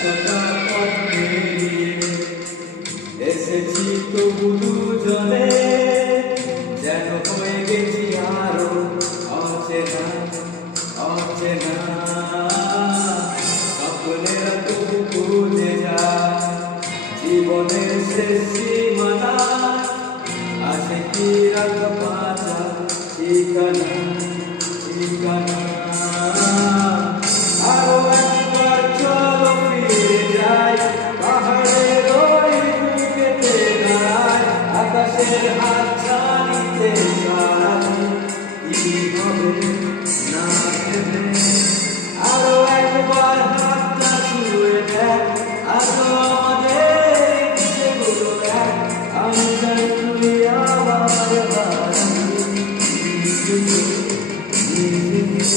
এতটা পথ পেরিয়ে এসেছি তবু দুজনে, যেন হয়ে গেছি আরো অচেনা অচেনা। স্বপ্নেরা তবু খুঁজে যায় জীবনের শেষ সীমানা, আছে কি রাখা পাচা ঠিকানা ঠিকানা। আরো একবার চলো ফিরে যাই, পাহাড়ের ওই বুকেতে দাঁড়াই, আকাশের হাত ছাড়িতে সারাদিন কি হবে না ভেবে। আরো একবার হাতটা ছুঁয়ে দেখ, আরো আমাদের ইচ্ছেগুলো দেখ, আমি চাই তুই আবার হারাবি নিজেকে নিজেকে।